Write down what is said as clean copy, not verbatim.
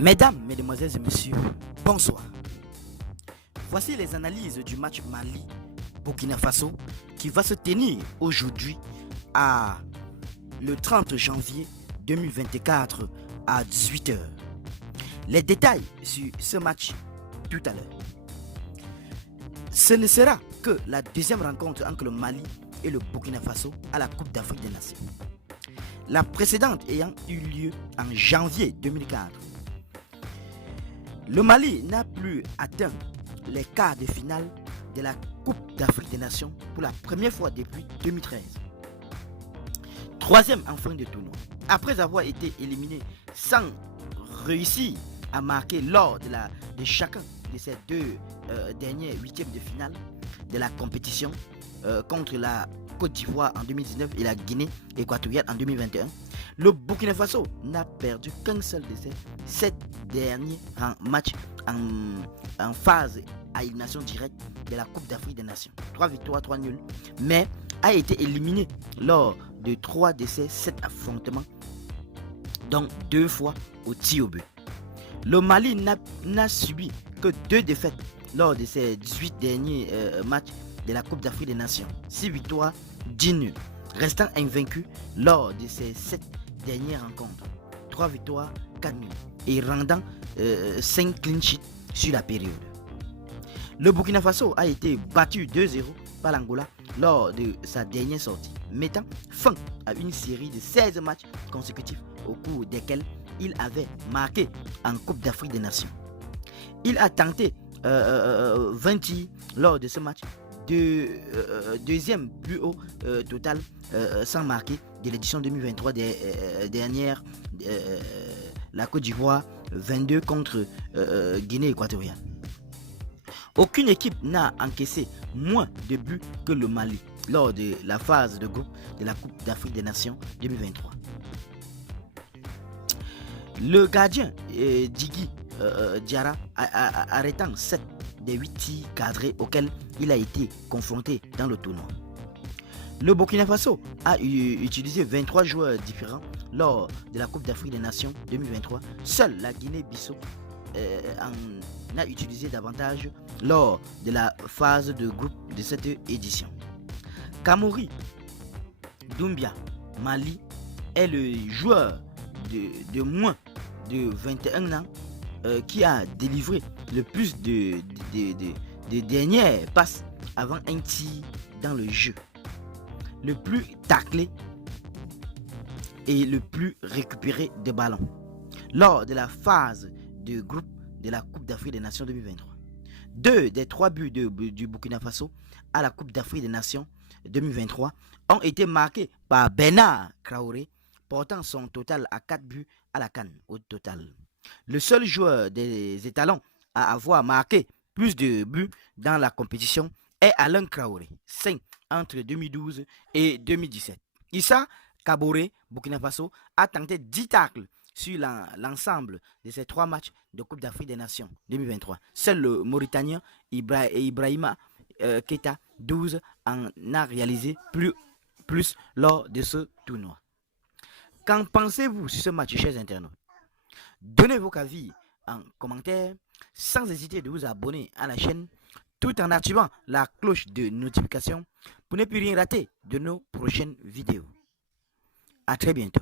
Mesdames, Mesdemoiselles et Messieurs, bonsoir. Voici les analyses du match Mali-Burkina Faso qui va se tenir aujourd'hui à le 30 janvier 2024 à 18 h. Les détails sur ce match tout à l'heure. Ce ne sera que la deuxième rencontre entre le Mali et le Burkina Faso à la Coupe d'Afrique des Nations. La précédente ayant eu lieu en janvier 2004. Le Mali n'a plus atteint les quarts de finale de la Coupe d'Afrique des Nations pour la première fois depuis 2013. Troisième en fin de tournoi. Après avoir été éliminé sans réussir à marquer lors de chacun de ces deux derniers huitièmes de finale de la compétition contre la Côte d'Ivoire en 2019 et la Guinée équatoriale en 2021, le Burkina Faso n'a perdu qu'un seul de ces 7 derniers matchs en phase à élimination directe de la Coupe d'Afrique des Nations. 3 victoires, 3 nuls, mais a été éliminé lors de 3 de ces 7 affrontements, donc 2 fois au tir au but. Le Mali n'a subi que 2 défaites lors de ces 18 derniers matchs de la Coupe d'Afrique des Nations. 6 victoires, 10 nuls, restant invaincu lors de ces 7 dernières rencontres. 3 victoires, 4 nuls et rendant 5 clean sheets sur la période. Le Burkina Faso a été battu 2-0 par l'Angola lors de sa dernière sortie, mettant fin à une série de 16 matchs consécutifs au cours desquels il avait marqué en Coupe d'Afrique des Nations. Il a tenté 20 tirs lors de ce match, deuxième plus haut total sans marquer de l'édition 2023 dernière, la Côte d'Ivoire 22 contre Guinée équatoriale. Aucune équipe n'a encaissé moins de buts que le Mali lors de la phase de groupe de la Coupe d'Afrique des Nations 2023. Le gardien Djigui Diarra arrêtant 7 des 8 tirs cadrés auxquels il a été confronté dans le tournoi. Le Burkina Faso a utilisé 23 joueurs différents lors de la Coupe d'Afrique des Nations 2023. Seule la Guinée-Bissau en a utilisé davantage lors de la phase de groupe de cette édition. Kamori Doumbia Mali est le joueur de moins de 21 ans qui a délivré le plus de dernières passes avant un tir dans le jeu, le plus taclé et le plus récupéré de ballons lors de la phase de groupe de la Coupe d'Afrique des Nations 2023. 2 des 3 buts du Burkina Faso à la Coupe d'Afrique des Nations 2023 ont été marqués par Bernard Traoré, portant son total à 4 buts à la CAN au total. Le seul joueur des étalons à avoir marqué plus de buts dans la compétition est Alain Traoré, 5 entre 2012 et 2017. Issa Kaboré, Burkina Faso, a tenté 10 tacles sur l'ensemble de ces 3 matchs de Coupe d'Afrique des Nations 2023. Seul le Mauritanien Ibrahima Keita, 12, en a réalisé plus lors de ce tournoi. Qu'en pensez-vous sur ce match, chers internautes? Donnez vos avis en commentaire, sans hésiter de vous abonner à la chaîne, tout en activant la cloche de notification pour ne plus rien rater de nos prochaines vidéos. À très bientôt.